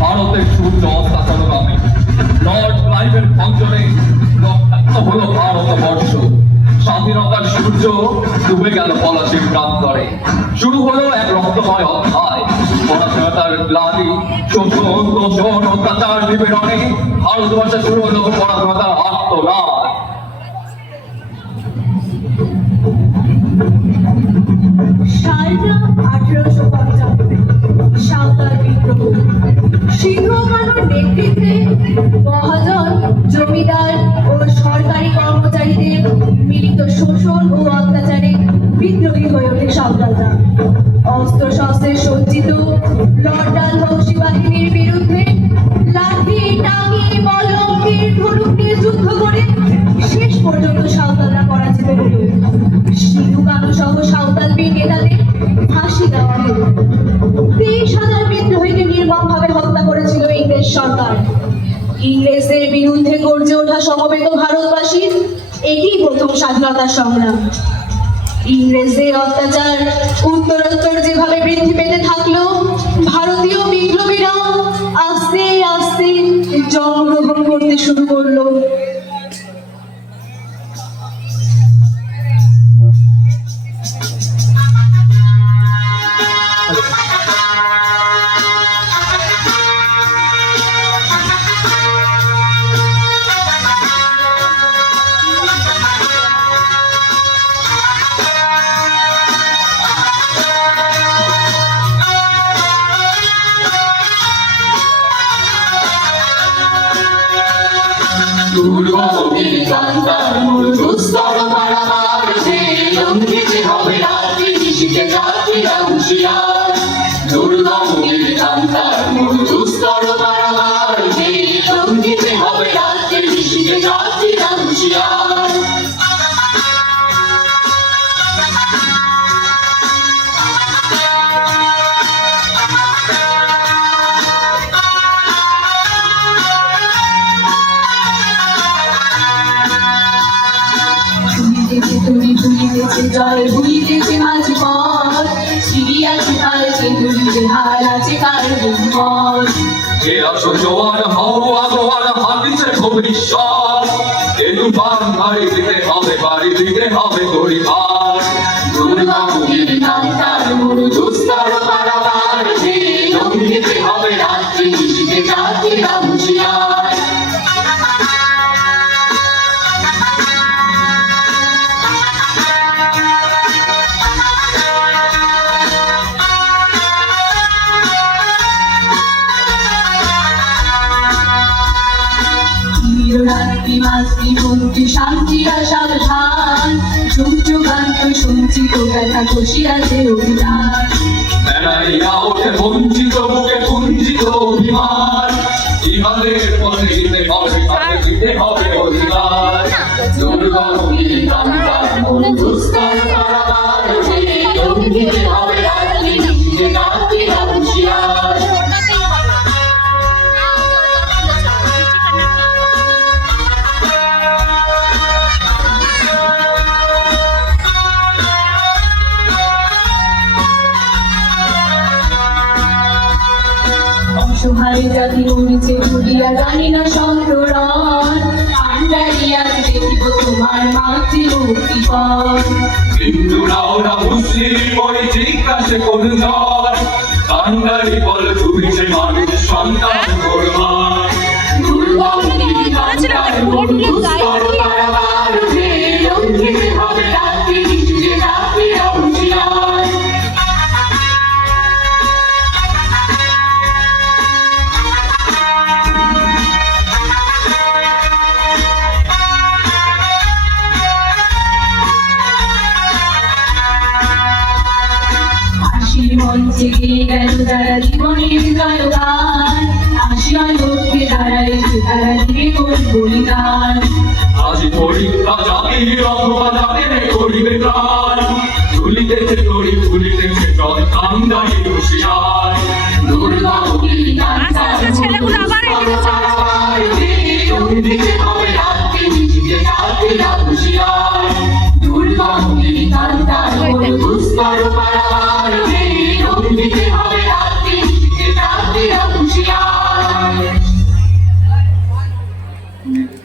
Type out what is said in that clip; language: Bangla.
ভারতের সূর্য অস্তাচলগামী লর্ড ক্লাইভের ভঞ্জনে রক্তাক্ত হলো ভারতবর্ষ। স্বাধীনতার সূর্য ডুবে গেল পলাশির প্রান্তরে। শুরু হলো এক রক্তময় অধ্যায়। পরাধীনতার গ্লানি, শোষণ, দোষণ, অত্যাচার, নিপীড়নে ভারতবর্ষে শুরু হলো পরাধীনতার আত্মনাদ। সালটা 1895। সাঁওতাল বিদ্রোহ। সিংহ কানুর নেতৃত্বে মহাজন, জমিদার ও সরকারি কর্মচারীদের মিলিত শোষণ ও অত্যাচারে বিদ্রোহী হয়ে ওঠে সাঁওতালরা। অস্ত্র শস্ত্রে সজ্জিত লর্ড ডালহৌসি বাহিনীর বিরুদ্ধে লাঠি, টাঙ্গি, মলম, তীর, ধনুক নিয়ে যুদ্ধ করে শেষ পর্যন্ত সাঁওতালরা পরাজিত হল। সিধু কানু সহ সাঁওতাল বীর নেতাদের ফাঁসি দেওয়া হল। 23,000 বিদ্রোহীকে নির্মমভাবে হত্যা করেছিল ইংরেজ সরকার। ইংরেজদের বিরুদ্ধে গর্জে ওঠা সমবেত ভারতবাসীর এটি প্রথম স্বাধীনতা সংগ্রাম। ইংরেজদের অত্যাচার উত্তরোত্তর যেভাবে বৃদ্ধি পেতে থাকলো, ভারতীয় বিপ্লবীরা আস্তে আস্তে জন্মগ্রহণ করতে শুরু করলো। দুর্গমীর কান্তার মূল দুস্তর পারাবার যে লঙ্ঘিতে হবে রাত্রি নিশিতে যাত্রীরা হুঁশিয়ার। দুর্গমীর কান্তার মূল দুস্তর পারাবার যে লঙ্ঘিতে হবে রাত্রি নিশিতে যাত্রীরা হুঁশিয়ার। ভুলিতেছে জয়, ভুলিতেছে মাঝি পথ, ছিড়িয়াছে তার চেতুরিতে হার আছে কার বিপদ। যে আসো জোয়ার হও আগোয়ার হাতিছে ভবিষ্যৎ, এ তুফান বাড়ি দিতে হবে, বাড়ি দিতে হবে পরিবার। দুর্গমীর কান্তার মূল দুস্তর পারাবার যে লঙ্ঘিতে হবে রাত্রি নিশিতে যাত্রীরা হুঁশিয়ার। রাত্রি মাতৃ মন্ত্রী শান্তি আর সাবধান, যুগ যুগান্ত সঞ্চিত ব্যথা কষিয়াছে অভিযান। বেড়াইয়া ওঠে বঞ্চিত বুকে কুঞ্চিত অভিমান, ইহাদের পথে দিতে হবে, তাকে দিতে হবে অধিকার। দুর্গমীর কান্তার মূল দুস্তর পারাবার যে লঙ্ঘিতে হবে রাত্রি নিশিতে যাত্রীরা হুঁশিয়ার। অসহায় জাতি মরিছে ভুলিয়া জানি না সন্তরণ, আন্ডারিয়া দেখিব তোমার মাতৃমুক্তিপণ। হিন্দুরা ওরা মুসলিম ওই জিজ্ঞাসে কোন জন, কান্ডারি বল ঘুরিছে মানুষ সন্তান কোরবান। দুর্গমীর কান্তার মূল দুস্তর পারাবার যে লঙ্ঘিতে হবে রাত্রি নিশিতে যাত্রীরা হুঁশিয়ার। মঞ্চে গিয়ে গেল যারা জীবনের জয়গান, আশিয়ার লক্ষ্যে দাঁড়াইছে তারা দিবে কোন বলিদান। আজ পরীক্ষা জাতির অথবা জাতির করিবে প্রাণ, ভুলিতেছে তরি ভুলিতেছে জল কান্দারি হুঁশিয়ার। দুর্গমীর কান্তার মূল দুস্তর পারাবার যে লঙ্ঘিতে হবে রাত্রি নিশিতে যাত্রীরা হুঁশিয়ার। দুর্গমীর কান্তার মূল দুস্তর পারাবার যে লঙ্ঘিতে হবে রাত্রি নিশিতে যাত্রীরা হুঁশিয়ার। হুঁশিয়ার